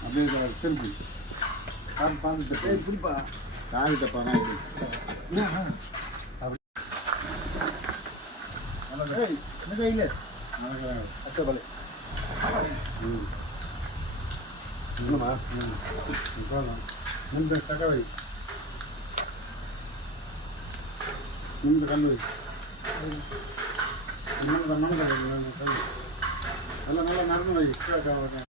அப்படியே திருப்பி பார்த்துட்டு பிடிப்பா காலி தப்பா அப்படி கையில் அச்சபலை என்னம்மா இந்த தகவை இந்த கல்லு நல்லா நல்லா நடந்து வை